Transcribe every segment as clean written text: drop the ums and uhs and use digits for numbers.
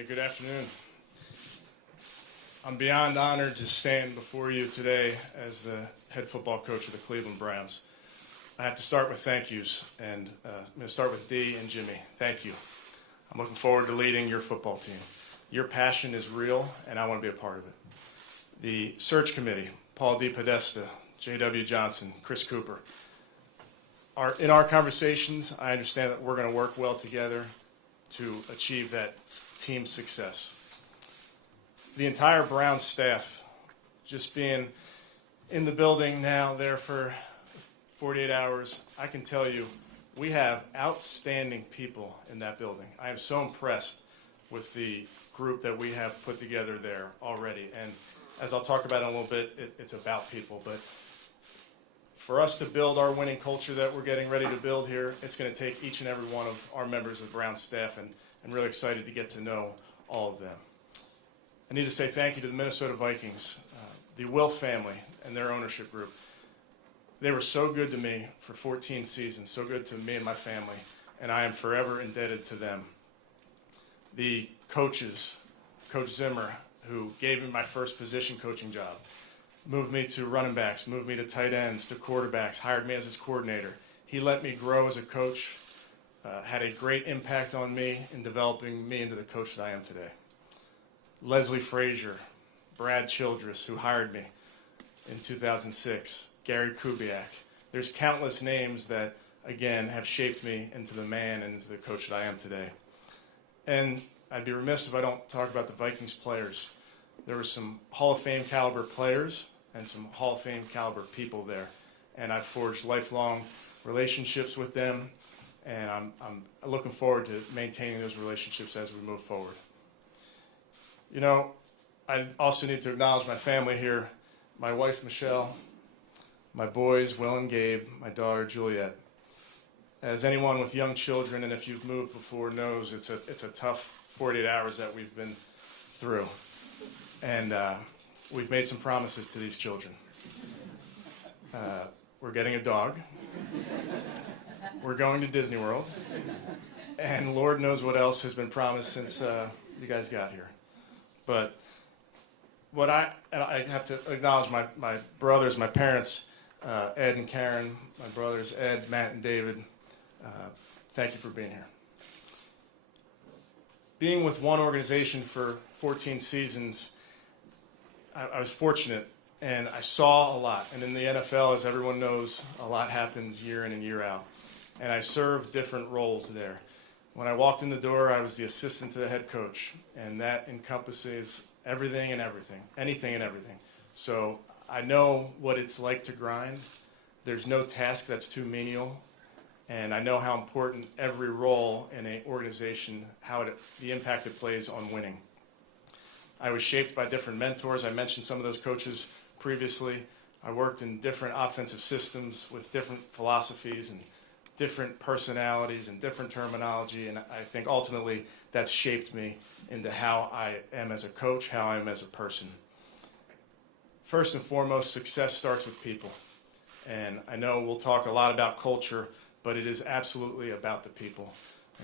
Hey, good afternoon. I'm beyond honored to stand before you today as the head football coach of the Cleveland Browns. I have to start with thank yous, and I'm going to start with Dee and Jimmy. Thank you. I'm looking forward to leading your football team. Your passion is real, and I want to be a part of it. The search committee, Paul D. Podesta, J.W. Johnson, Chris Cooper. In our conversations, I understand that we're going to work well together to achieve that team success. The entire Browns staff, just being in the building now there for 48 hours, I can tell you we have outstanding people in that building. I am so impressed with the group that we have put together there already. And as I'll talk about in a little bit, it's about people. But for us to build our winning culture that we're getting ready to build here, it's going to take each and every one of our members of the Browns staff, and I'm really excited to get to know all of them. I need to say thank you to the Minnesota Vikings, the Wilf family and their ownership group. They were so good to me for 14 seasons, so good to me and my family, and I am forever indebted to them. The coaches, Coach Zimmer, who gave me my first position coaching job, moved me to running backs, moved me to tight ends, to quarterbacks, hired me as his coordinator. He let me grow as a coach, had a great impact on me in developing me into the coach that I am today. Leslie Frazier, Brad Childress, who hired me in 2006, Gary Kubiak. There's countless names that, again, have shaped me into the man and into the coach that I am today. And I'd be remiss if I don't talk about the Vikings players. There were some Hall of Fame caliber players and some Hall of Fame caliber people there. And I've forged lifelong relationships with them, and I'm looking forward to maintaining those relationships as we move forward. You know, I also need to acknowledge my family here, my wife, Michelle, my boys, Will and Gabe, my daughter, Juliet. As anyone with young children, and if you've moved before knows, it's a tough 48 hours that we've been through. And we've made some promises to these children. We're getting a dog. We're going to Disney World. And Lord knows what else has been promised since you guys got here. But I have to acknowledge my brothers, my parents, Ed and Karen, my brothers, Ed, Matt, and David. Thank you for being here. Being with one organization for 14 seasons, I was fortunate, and I saw a lot. And in the NFL, as everyone knows, a lot happens year in and year out. And I served different roles there. When I walked in the door, I was the assistant to the head coach, and that encompasses everything and everything, anything and everything. So I know what it's like to grind. There's no task that's too menial, and I know how important every role in an organization, the impact it plays on winning. I was shaped by different mentors. I mentioned some of those coaches previously. I worked in different offensive systems with different philosophies and different personalities and different terminology, and I think ultimately that's shaped me into how I am as a coach, how I am as a person. First and foremost, success starts with people. And I know we'll talk a lot about culture, but it is absolutely about the people.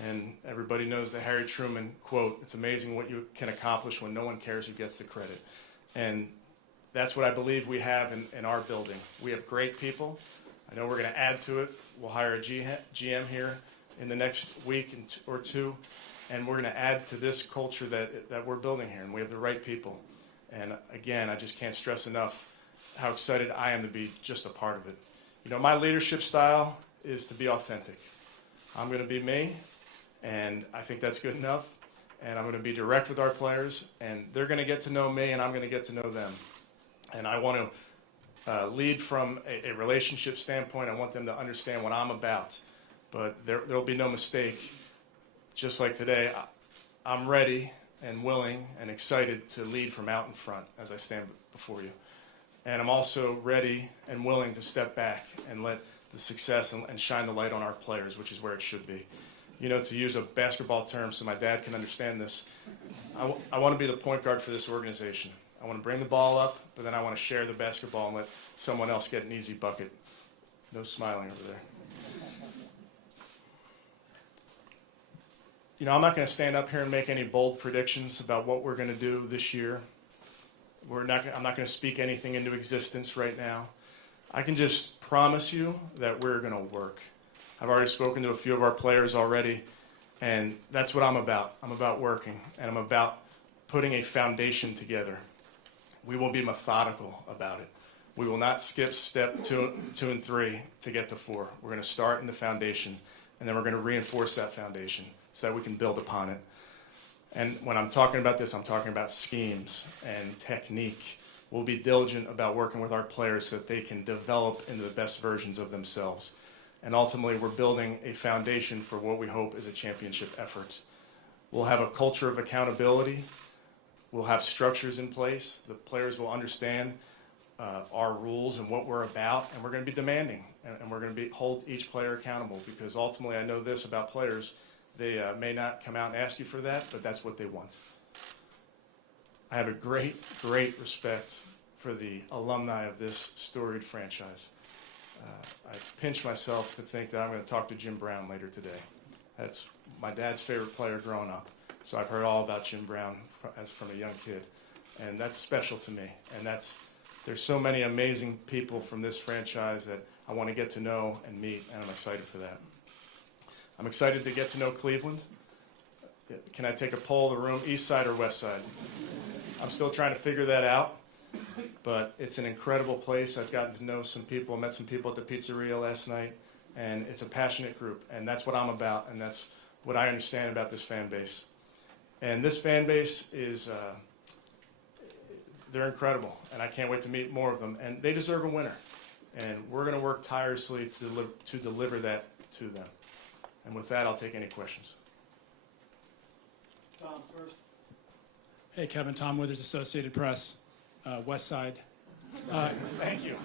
And everybody knows the Harry Truman quote, "It's amazing what you can accomplish when no one cares who gets the credit." And that's what I believe we have in our building. We have great people. I know we're going to add to it. We'll hire a GM here in the next week or two, and we're going to add to this culture that we're building here, and we have the right people. And again, I just can't stress enough how excited I am to be just a part of it. You know, my leadership style is to be authentic. I'm going to be me, and I think that's good enough. And I'm going to be direct with our players, and they're going to get to know me, and I'm going to get to know them. And I want to lead from a relationship standpoint. I want them to understand what I'm about. But there'll be no mistake. Just like today, I'm ready and willing and excited to lead from out in front as I stand before you. And I'm also ready and willing to step back and let the success and shine the light on our players, which is where it should be. You know, to use a basketball term so my dad can understand this, I want to be the point guard for this organization. I want to bring the ball up, but then I want to share the basketball and let someone else get an easy bucket. No smiling over there. I'm not going to stand up here and make any bold predictions about what we're going to do this year. I'm not going to speak anything into existence right now. I can just promise you that we're going to work. I've already spoken to a few of our players already, and that's what I'm about. I'm about working, and I'm about putting a foundation together. We will be methodical about it. We will not skip step two and three to get to 4. We're going to start in the foundation, and then we're going to reinforce that foundation so that we can build upon it. And when I'm talking about this, I'm talking about schemes and technique. We'll be diligent about working with our players so that they can develop into the best versions of themselves. And ultimately, we're building a foundation for what we hope is a championship effort. We'll have a culture of accountability. We'll have structures in place. The players will understand our rules and what we're about, and we're going to be demanding, and we're going to hold each player accountable, because ultimately I know this about players. They may not come out and ask you for that, but that's what they want. I have a great, great respect for the alumni of this storied franchise. I pinch myself to think that I'm going to talk to Jim Brown later today. That's my dad's favorite player growing up, so I've heard all about Jim Brown as from a young kid, and that's special to me. And there's so many amazing people from this franchise that I want to get to know and meet, and I'm excited for that. I'm excited to get to know Cleveland. Can I take a poll of the room, east side or west side? I'm still trying to figure that out, but it's an incredible place. I've gotten to know some people, met some people at the pizzeria last night, and it's a passionate group, and that's what I'm about, and that's what I understand about this fan base. And this fan base is, they're incredible, and I can't wait to meet more of them, and they deserve a winner, and we're going to work tirelessly to deliver that to them. And with that, I'll take any questions. Tom's first. Hey, Kevin, Tom Withers, Associated Press, West Side. Thank you.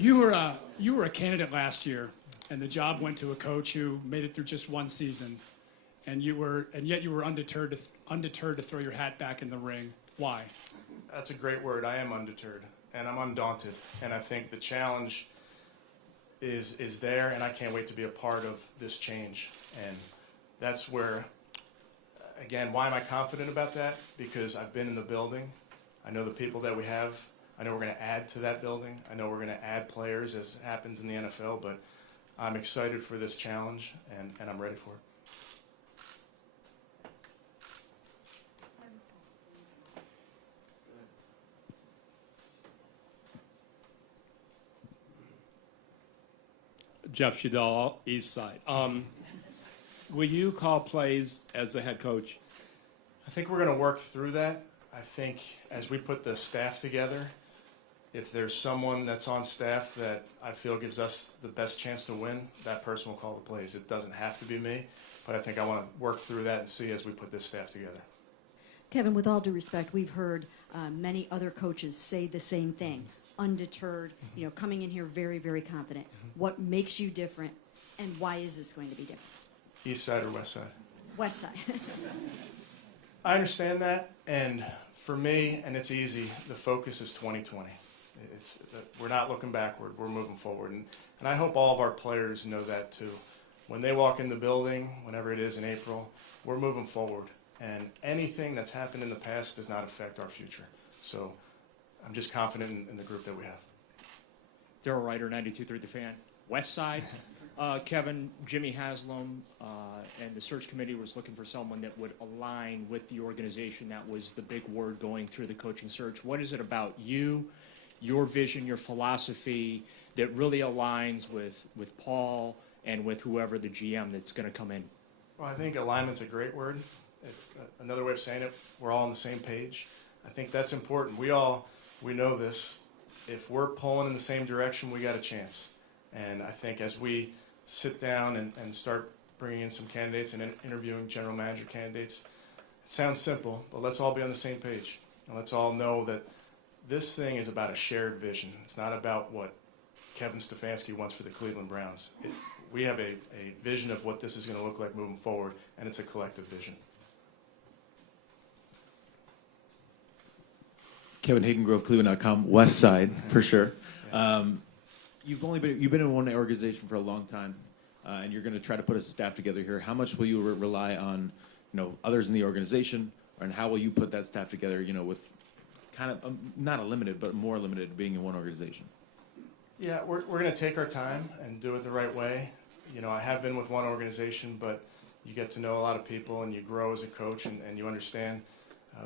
You were a candidate last year, and the job went to a coach who made it through just one season, and yet you were undeterred to throw your hat back in the ring. Why? That's a great word. I am undeterred, and I'm undaunted, and I think the challenge is there, and I can't wait to be a part of this change. And that's where, again, why am I confident about that? Because I've been in the building. I know the people that we have. I know we're going to add to that building. I know we're going to add players, as happens in the NFL, but I'm excited for this challenge, and I'm ready for it. Jeff Shadal, East Side. Will you call plays as the head coach? I think we're going to work through that. I think as we put the staff together, if there's someone that's on staff that I feel gives us the best chance to win, that person will call the plays. It doesn't have to be me, but I think I want to work through that and see as we put this staff together. Kevin, with all due respect, we've heard many other coaches say the same thing. Undeterred, coming in here very, very confident. What makes you different, and why is this going to be different? East side or west side? West side. I understand that, and for me, and it's easy, the focus is 2020. We're not looking backward, we're moving forward, and I hope all of our players know that too. When they walk in the building, whenever it is in April, we're moving forward, and anything that's happened in the past does not affect our future. So I'm just confident in the group that we have. Daryl Ryder, 92.3 The Fan. West Side, Kevin, Jimmy Haslam, and the search committee was looking for someone that would align with the organization. That was the big word going through the coaching search. What is it about you, your vision, your philosophy that really aligns with Paul and with whoever the GM that's going to come in? Well, I think alignment's a great word. It's another way of saying it. We're all on the same page. I think that's important. We know this. If we're pulling in the same direction, we got a chance. And I think as we sit down and start bringing in some candidates and interviewing general manager candidates, it sounds simple, but let's all be on the same page. And let's all know that this thing is about a shared vision. It's not about what Kevin Stefanski wants for the Cleveland Browns. We have a vision of what this is going to look like moving forward, and it's a collective vision. Kevin Hagengrove, Cleveland.com, West Side for sure. You've been in one organization for a long time. and you're going to try to put a staff together here. How much will you rely on, others in the organization, and how will you put that staff together, with kind of not a limited, but more limited being in one organization? Yeah, we're going to take our time and do it the right way. I have been with one organization, but you get to know a lot of people and you grow as a coach and you understand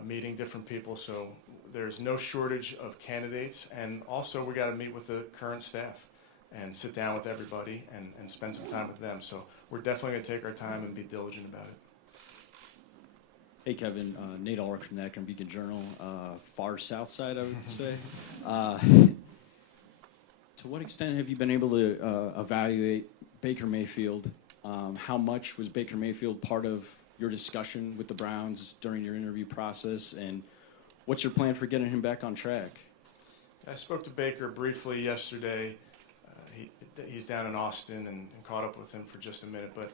meeting different people. So there's no shortage of candidates. And also we got to meet with the current staff and sit down with everybody and spend some time with them. So we're definitely going to take our time and be diligent about it. Hey, Kevin. Nate Ulrich from the Akron Beacon Journal. Far south side, I would say. To what extent have you been able to evaluate Baker Mayfield? How much was Baker Mayfield part of your discussion with the Browns during your interview process? And what's your plan for getting him back on track? I spoke to Baker briefly yesterday. He's down in Austin and caught up with him for just a minute. But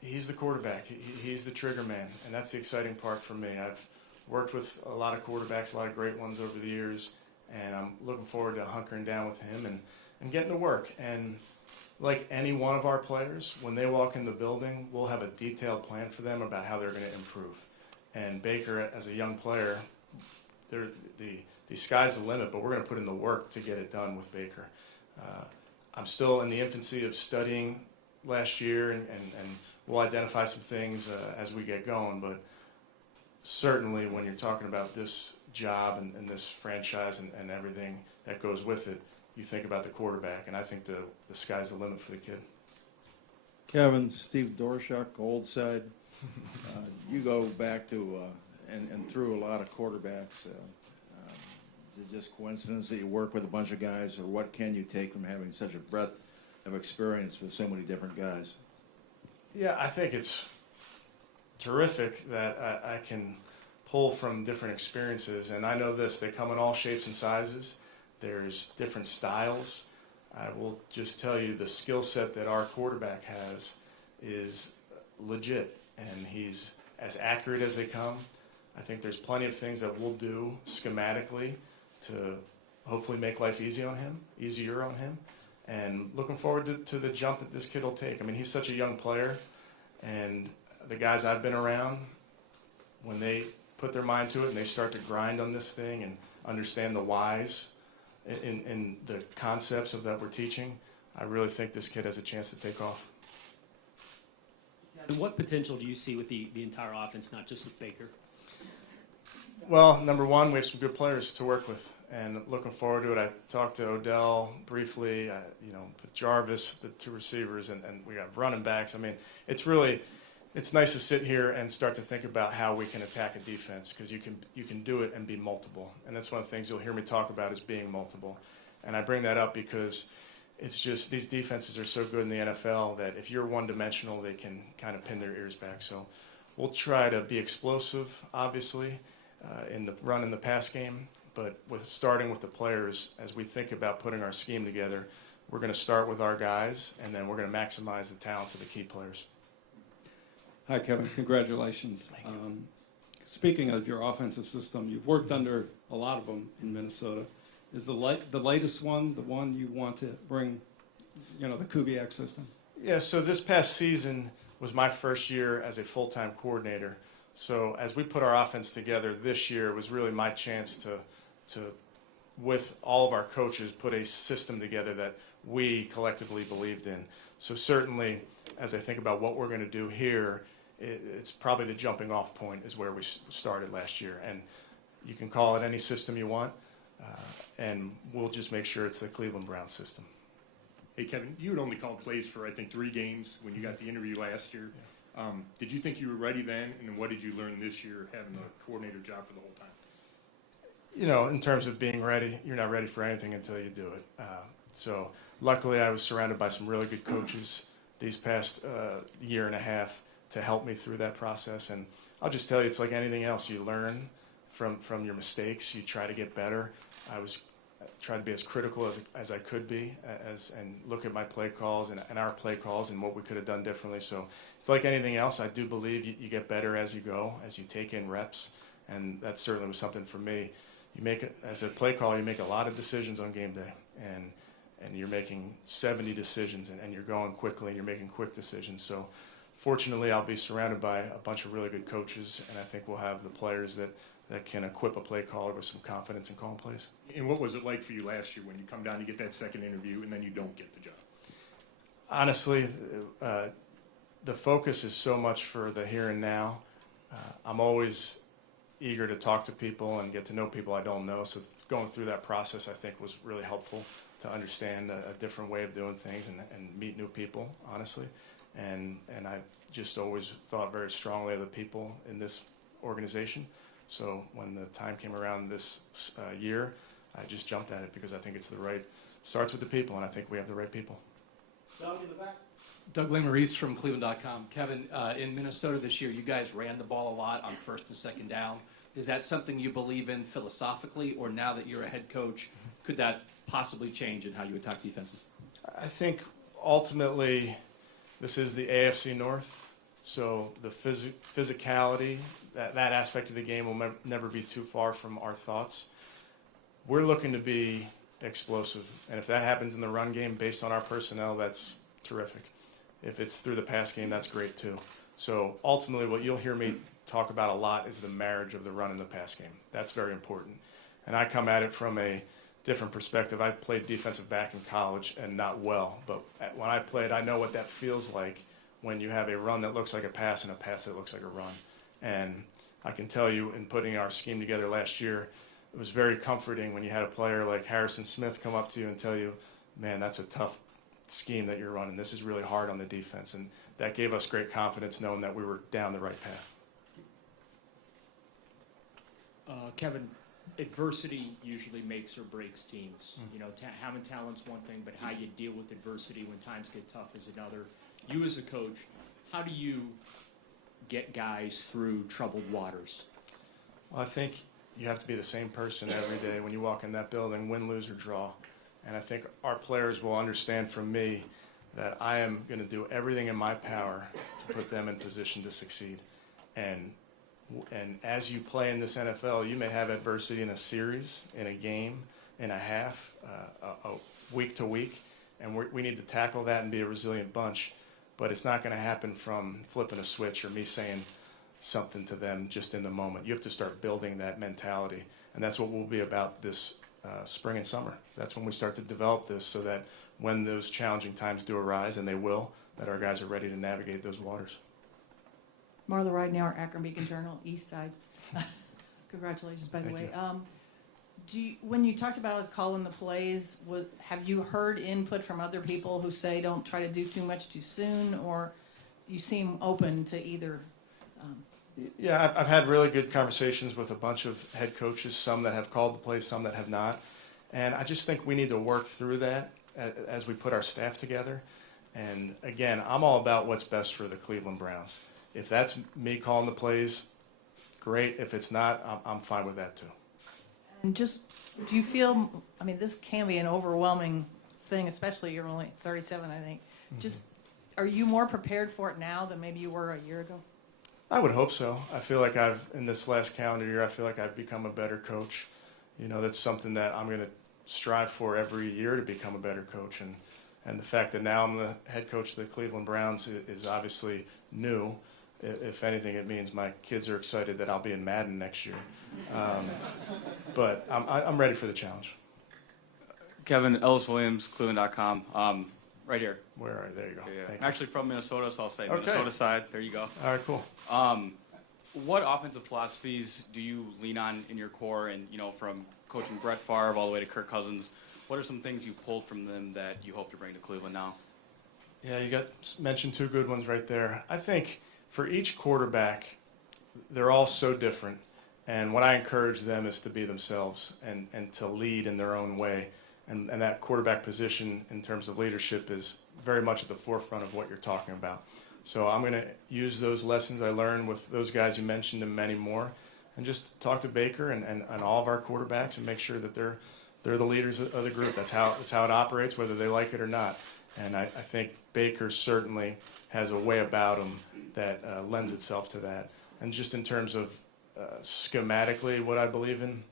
he's the quarterback. He's the trigger man. And that's the exciting part for me. I've worked with a lot of quarterbacks, a lot of great ones over the years. And I'm looking forward to hunkering down with him and getting to work. And like any one of our players, when they walk in the building, we'll have a detailed plan for them about how they're going to improve. And Baker, as a young player, the sky's the limit, but we're going to put in the work to get it done with Baker. I'm still in the infancy of studying last year, and we'll identify some things as we get going. But certainly when you're talking about this job and this franchise and everything that goes with it, you think about the quarterback, and I think the sky's the limit for the kid. Kevin, Steve Dorshak, Old Side. You go back to and through a lot of quarterbacks. Is it just coincidence that you work with a bunch of guys, or what can you take from having such a breadth of experience with so many different guys? Yeah, I think it's terrific that I can pull from different experiences, and I know this, they come in all shapes and sizes. There's different styles. I will just tell you the skill set that our quarterback has is legit, and he's as accurate as they come. I think there's plenty of things that we'll do schematically to hopefully make life easier on him, and looking forward to the jump that this kid will take. I mean, he's such a young player, and the guys I've been around, when they put their mind to it and they start to grind on this thing and understand the whys in the concepts of that we're teaching, I really think this kid has a chance to take off. And what potential do you see with the entire offense, not just with Baker? Well, number one, we have some good players to work with, and looking forward to it. I talked to Odell briefly, with Jarvis, the two receivers, and we got running backs. I mean, it's nice to sit here and start to think about how we can attack a defense, because you can do it and be multiple. And that's one of the things you'll hear me talk about, is being multiple. And I bring that up because it's just these defenses are so good in the NFL that if you're one-dimensional, they can kind of pin their ears back. So we'll try to be explosive, obviously, in the run and the pass game, but starting with the players, as we think about putting our scheme together, we're going to start with our guys, and then we're going to maximize the talents of the key players. Hi, Kevin. Congratulations. Speaking of your offensive system, you've worked under a lot of them in Minnesota. Is the latest one the one you want to bring, the Kubiak system? Yeah, so this past season was my first year as a full-time coordinator. So as we put our offense together this year, it was really my chance to, with all of our coaches, put a system together that we collectively believed in. So certainly, as I think about what we're going to do here, it's probably the jumping off point is where we started last year. And you can call it any system you want, and we'll just make sure it's the Cleveland Browns system. Hey, Kevin, you had only called plays for, I think, 3 games when you got the interview last year. Yeah. Did you think you were ready then, and what did you learn this year having the coordinator job for the whole time? In terms of being ready, you're not ready for anything until you do it. So luckily I was surrounded by some really good coaches these past year and a half to help me through that process. And I'll just tell you, it's like anything else. You learn from your mistakes. You try to get better. I tried to be as critical as I could be and look at my play calls and our play calls and what we could have done differently. So it's like anything else. I do believe you get better as you go, as you take in reps. And that certainly was something for me. As a play caller, you make a lot of decisions on game day. and you're making 70 decisions, and you're going quickly, and you're making quick decisions. So fortunately, I'll be surrounded by a bunch of really good coaches, and I think we'll have the players that can equip a play caller with some confidence in calling plays. And what was it like for you last year when you come down to get that second interview and then you don't get the job? Honestly, the focus is so much for the here and now. I'm always eager to talk to people and get to know people I don't know. So going through that process, I think, was really helpful to understand a different way of doing things and meet new people, honestly. And I just always thought very strongly of the people in this organization. So when the time came around this year, I just jumped at it because I think it's the right, starts with the people, and I think we have the right people. Doug Lamarice from Cleveland.com. Kevin, in Minnesota this year, you guys ran the ball a lot on first and second down. Is that something you believe in philosophically, or now that you're a head coach, could that possibly change in how you attack defenses? I think ultimately this is the AFC North, so the physicality, that aspect of the game will never be too far from our thoughts. We're looking to be explosive, and if that happens in the run game based on our personnel, that's terrific. If it's through the pass game, that's great too. So ultimately what you'll hear me talk about a lot is the marriage of the run and the pass game. That's very important. And I come at it from a different perspective. I played defensive back in college, and not well, but when I played, I know what that feels like when you have a run that looks like a pass and a pass that looks like a run. And I can tell you, in putting our scheme together last year, it was very comforting when you had a player like Harrison Smith come up to you and tell you, man, that's a tough scheme that you're running. This is really hard on the defense. And that gave us great confidence knowing that we were down the right path. Kevin, adversity usually makes or breaks teams. You know, having talent's one thing, but how you deal with adversity when times get tough is another. You as a coach, how do you get guys through troubled waters? Well, I think you have to be the same person every day when you walk in that building, win, lose, or draw. And I think our players will understand from me that I am going to do everything in my power to put them in position to succeed. And as you play in this NFL, you may have adversity in a series, in a game, in a half, week to week, and we need to tackle that and be a resilient bunch. But it's not going to happen from flipping a switch or me saying something to them just in the moment. You have to start building that mentality, and that's what we'll be about this spring and summer. That's when we start to develop this, so that when those challenging times do arise, and they will, that our guys are ready to navigate those waters. Marla Ridenour, Akron Beacon Journal, East Side. Congratulations, by the Thank way. you. When you talked about calling the plays, have you heard input from other people who say don't try to do too much too soon, or you seem open to either? Yeah, I've had really good conversations with a bunch of head coaches, some that have called the plays, some that have not. And I just think we need to work through that as we put our staff together. And again, I'm all about what's best for the Cleveland Browns. If that's me calling the plays, great. If it's not, I'm fine with that too. And just, do you feel, I mean, this can be an overwhelming thing, especially you're only 37, I think. Just, are you more prepared for it now than maybe you were a year ago? I would hope so. I feel like in this last calendar year, I feel like I've become a better coach. You know, that's something that I'm going to strive for every year, to become a better coach. And the fact that now I'm the head coach of the Cleveland Browns is obviously new. If anything, it means my kids are excited that I'll be in Madden next year. But I'm ready for the challenge. Kevin, Ellis Williams, Cleveland.com. Right here. Where are you? There you go. Yeah. Thank I'm actually from Minnesota, so I'll say Okay. Minnesota side. There you go. All right, cool. What offensive philosophies do you lean on in your core? And, you know, from coaching Brett Favre all the way to Kirk Cousins, what are some things you pulled from them that you hope to bring to Cleveland now? Yeah, you mentioned two good ones right there. I think for each quarterback, they're all so different. And what I encourage them is to be themselves and to lead in their own way. And that quarterback position in terms of leadership is very much at the forefront of what you're talking about. So I'm going to use those lessons I learned with those guys you mentioned and many more, and just talk to Baker and all of our quarterbacks and make sure that they're the leaders of the group. That's how it operates, whether they like it or not. And I think Baker certainly has a way about him that lends itself to that. And just in terms of schematically what I believe in,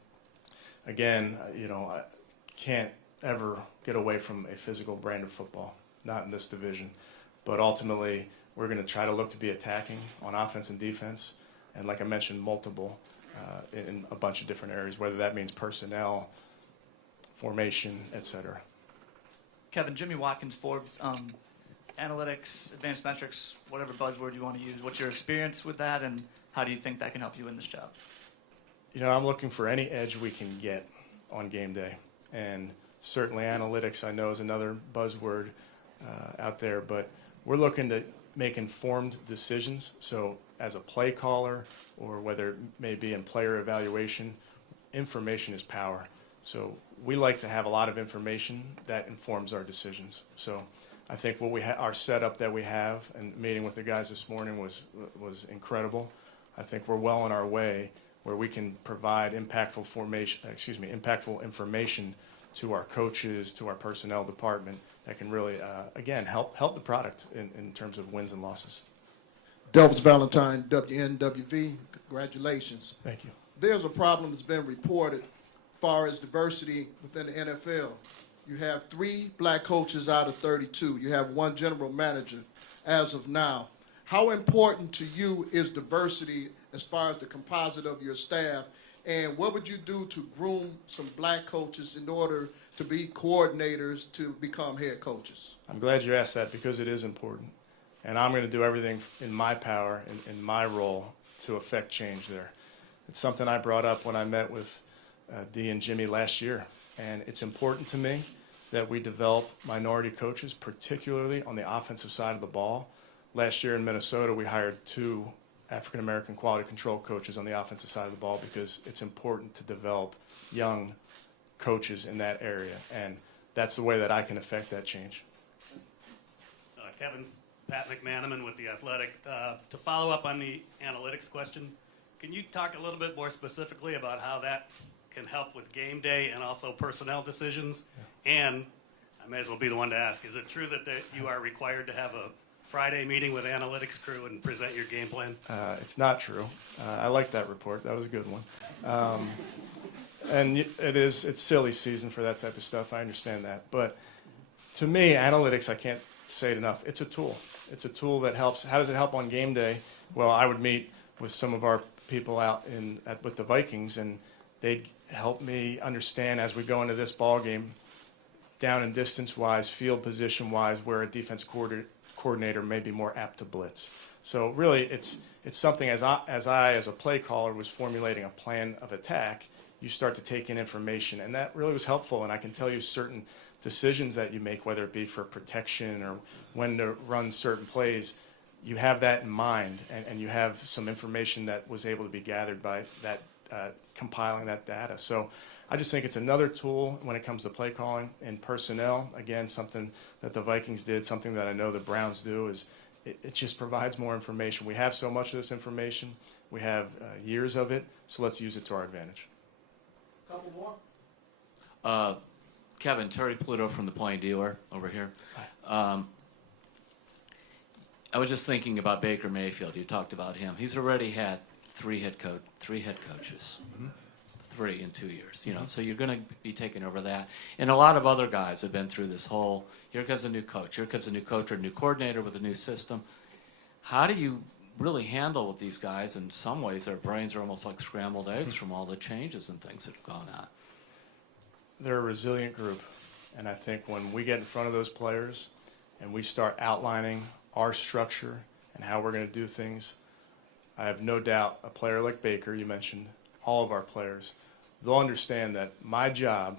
again, you know, I can't ever get away from a physical brand of football, not in this division. But ultimately, we're going to try to look to be attacking on offense and defense, and like I mentioned, multiple in a bunch of different areas, whether that means personnel, formation, etc. Kevin, Jimmy Watkins, Forbes, analytics, advanced metrics, whatever buzzword you want to use. What's your experience with that, and how do you think that can help you in this job? You know, I'm looking for any edge we can get on game day, and certainly analytics I know is another buzzword out there, but we're looking to make informed decisions. So as a play caller, or whether it may be in player evaluation, information is power. So we like to have a lot of information that informs our decisions. So I think what our setup that we have, and meeting with the guys this morning was incredible. I think we're well on our way where we can provide impactful information to our coaches, to our personnel department that can really, again, help the product in terms of wins and losses. Delvis Valentine, WNWV, congratulations. Thank you. There's a problem that's been reported as far as diversity within the NFL. You have 3 black coaches out of 32. You have 1 general manager as of now. How important to you is diversity as far as the composite of your staff? And what would you do to groom some black coaches in order to be coordinators to become head coaches? I'm glad you asked that because it is important. And I'm going to do everything in my power, in my role, to affect change there. It's something I brought up when I met with Dee and Jimmy last year. And it's important to me that we develop minority coaches, particularly on the offensive side of the ball. Last year in Minnesota, we hired 2 African-American quality control coaches on the offensive side of the ball because it's important to develop young coaches in that area. And that's the way that I can affect that change. Kevin, Pat McManaman with The Athletic. To follow up on the analytics question, can you talk a little bit more specifically about how that can help with game day and also personnel decisions? Yeah. And I may as well be the one to ask, is it true that you are required to have a Friday meeting with analytics crew and present your game plan? It's not true. I like that report. That was a good one. And it's silly season for that type of stuff. I understand that. But to me, analytics, I can't say it enough. It's a tool. It's a tool that helps. How does it help on game day? Well, I would meet with some of our people out with the Vikings, and they'd help me understand as we go into this ball game, down and distance-wise, field position-wise, where a defense coordinator may be more apt to blitz. So really, it's something as a play caller was formulating a plan of attack, you start to take in information, and that really was helpful. And I can tell you certain decisions that you make, whether it be for protection or when to run certain plays, you have that in mind, and you have some information that was able to be gathered by that compiling that data. So I just think it's another tool when it comes to play calling and personnel. Again, something that the Vikings did, something that I know the Browns do, is it just provides more information. We have so much of this information. We have years of it, so let's use it to our advantage. Couple more. Kevin, Terry Pluto from the Point Dealer over here. I was just thinking about Baker Mayfield. You talked about him. He's already had 3 head coaches. Mm-hmm. 3 in 2 years, you know, so you're going to be taking over that. And a lot of other guys have been through this whole, here comes a new coach or a new coordinator with a new system. How do you really handle with these guys? In some ways, their brains are almost like scrambled eggs from all the changes and things that have gone on. They're a resilient group, and I think when we get in front of those players and we start outlining our structure and how we're going to do things, I have no doubt a player like Baker, you mentioned, all of our players, they'll understand that my job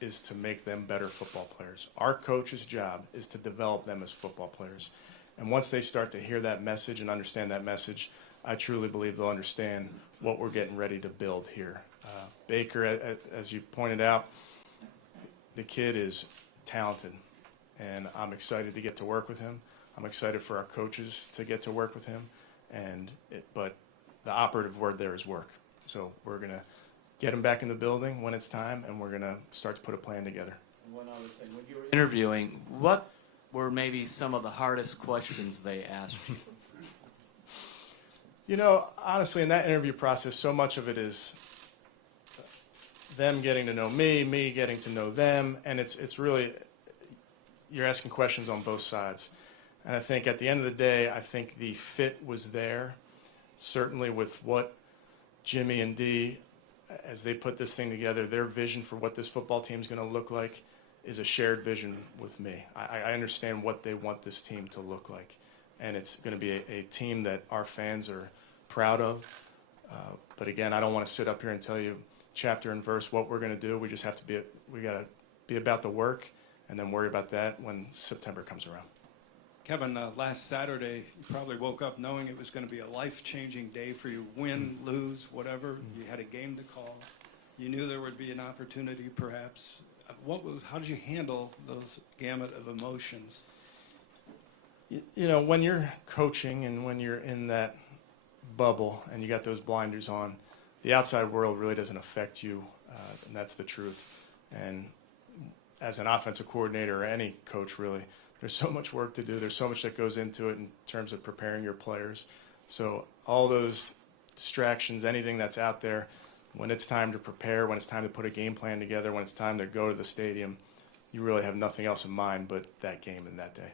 is to make them better football players. Our coach's job is to develop them as football players. And once they start to hear that message and understand that message, I truly believe they'll understand what we're getting ready to build here. Baker, as you pointed out, the kid is talented, and I'm excited to get to work with him. I'm excited for our coaches to get to work with him, but the operative word there is work. So we're going to get him back in the building when it's time, and we're going to start to put a plan together. One other thing, when you were interviewing, what were maybe some of the hardest questions they asked you? You know, honestly, in that interview process, so much of it is them getting to know me getting to know them, and it's really, you're asking questions on both sides. And I think at the end of the day, I think the fit was there, certainly with what Jimmy and Dee, as they put this thing together, their vision for what this football team is going to look like is a shared vision with me. I understand what they want this team to look like, and it's going to be a team that our fans are proud of. But again, I don't want to sit up here and tell you chapter and verse what we're going to do. We just have to we got to be about the work, and then worry about that when September comes around. Kevin, last Saturday, you probably woke up knowing it was going to be a life-changing day for you. Win, lose, whatever. You had a game to call. You knew there would be an opportunity, perhaps. How did you handle those gamut of emotions? You know, when you're coaching and when you're in that bubble and you got those blinders on, the outside world really doesn't affect you, and that's the truth. And as an offensive coordinator or any coach, really, there's so much work to do. There's so much that goes into it in terms of preparing your players. So all those distractions, anything that's out there, when it's time to prepare, when it's time to put a game plan together, when it's time to go to the stadium, you really have nothing else in mind but that game and that day.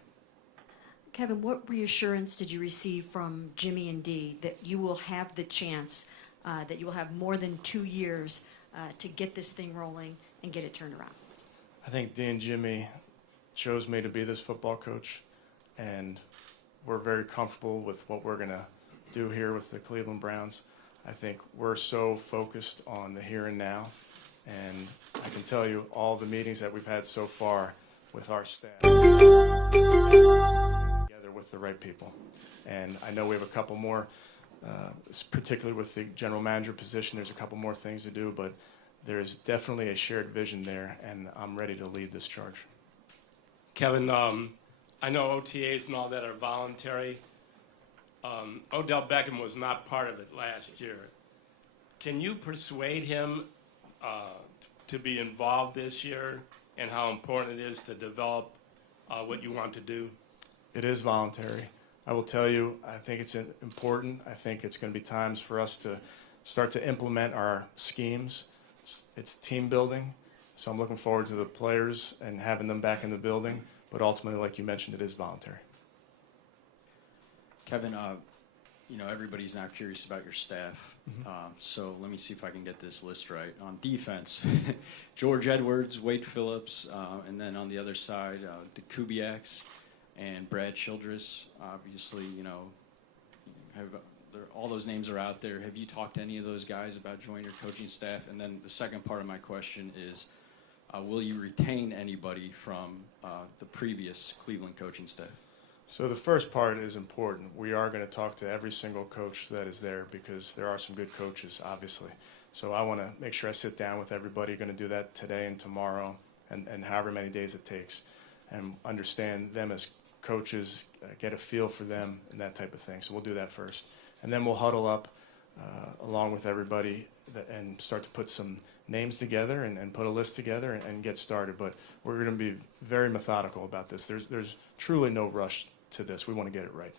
Kevin, what reassurance did you receive from Jimmy and Dee that you will have the chance, that you will have more than 2 years to get this thing rolling and get it turned around? I think Dee and Jimmy chose me to be this football coach, and we're very comfortable with what we're going to do here with the Cleveland Browns. I think we're so focused on the here and now, and I can tell you all the meetings that we've had so far with our staff together with the right people. And I know we have a couple more, particularly with the general manager position, there's a couple more things to do, but there's definitely a shared vision there, and I'm ready to lead this charge. Kevin, I know OTAs and all that are voluntary. Odell Beckham was not part of it last year. Can you persuade him to be involved this year and how important it is to develop what you want to do? It is voluntary. I will tell you, I think it's important. I think it's going to be times for us to start to implement our schemes. It's team building. So I'm looking forward to the players and having them back in the building. But ultimately, like you mentioned, it is voluntary. Kevin, everybody's now curious about your staff. So let me see if I can get this list right. On defense, George Edwards, Wade Phillips, and then on the other side, the Kubiaks and Brad Childress. Obviously, all those names are out there. Have you talked to any of those guys about joining your coaching staff? And then the second part of my question is, will you retain anybody from the previous Cleveland coaching staff? So the first part is important. We are going to talk to every single coach that is there because there are some good coaches, obviously. So I want to make sure I sit down with everybody. Going to do that today and tomorrow and however many days it takes, and understand them as coaches, get a feel for them and that type of thing. So we'll do that first. And then we'll huddle up along with everybody and start to put some names together and put a list together and get started. But we're going to be very methodical about this. There's truly no rush to this. We want to get it right.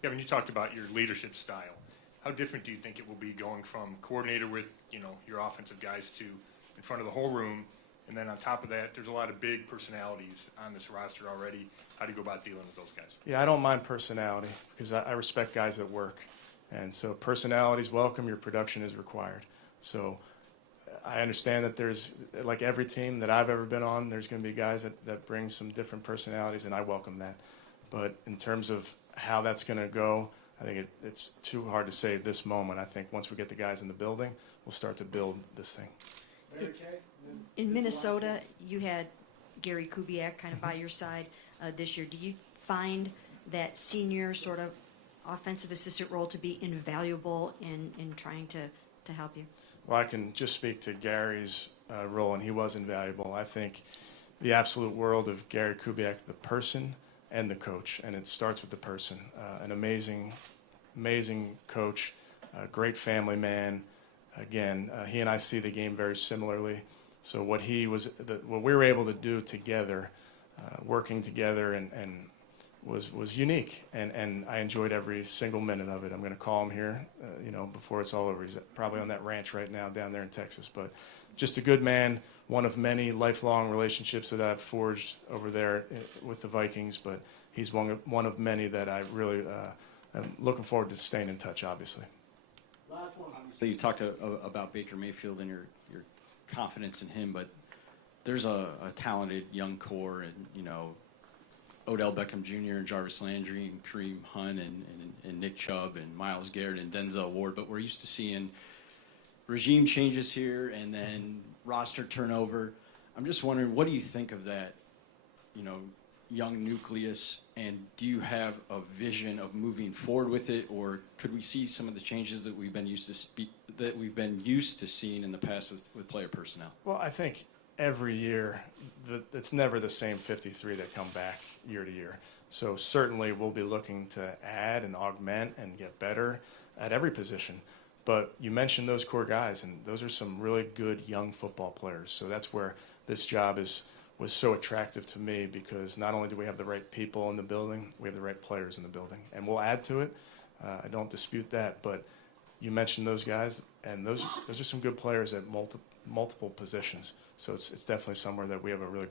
Kevin, you talked about your leadership style. How different do you think it will be going from coordinator with, your offensive guys to in front of the whole room? And then on top of that, there's a lot of big personalities on this roster already. How do you go about dealing with those guys? Yeah, I don't mind personality because I respect guys that work. And so personality is welcome. Your production is required. So I understand that there's, like every team that I've ever been on, there's going to be guys that bring some different personalities, and I welcome that. But in terms of how that's going to go, I think it's too hard to say at this moment. I think once we get the guys in the building, we'll start to build this thing. In Minnesota, you had Gary Kubiak kind of by your side this year. Do you find that senior sort of offensive assistant role to be invaluable in trying to help you? Well, I can just speak to Gary's role, and he was invaluable. I think the absolute world of Gary Kubiak, the person and the coach, and it starts with the person. An amazing coach, a great family man. Again, he and I see the game very similarly. So what we were able to do together, working together, and was unique, and I enjoyed every single minute of it. I'm going to call him here, before it's all over. He's probably on that ranch right now down there in Texas, but just a good man, one of many lifelong relationships that I've forged over there with the Vikings, but he's one of many that I really am looking forward to staying in touch, obviously. Last one. So you talked about Baker Mayfield and your confidence in him, but there's a talented young core, and Odell Beckham Jr. and Jarvis Landry and Kareem Hunt and Nick Chubb and Myles Garrett and Denzel Ward, but we're used to seeing regime changes here and then roster turnover. I'm just wondering, what do you think of that, young nucleus, and do you have a vision of moving forward with it, or could we see some of the changes that we've been used to seeing in the past with player personnel? Well, I think every year, it's never the same 53 that come back year to year. So certainly we'll be looking to add and augment and get better at every position. But you mentioned those core guys, and those are some really good young football players. So that's where this job was so attractive to me, because not only do we have the right people in the building, we have the right players in the building. And we'll add to it. I don't dispute that. But you mentioned those guys, and those are some good players at multiple positions. So it's definitely somewhere that we have a really good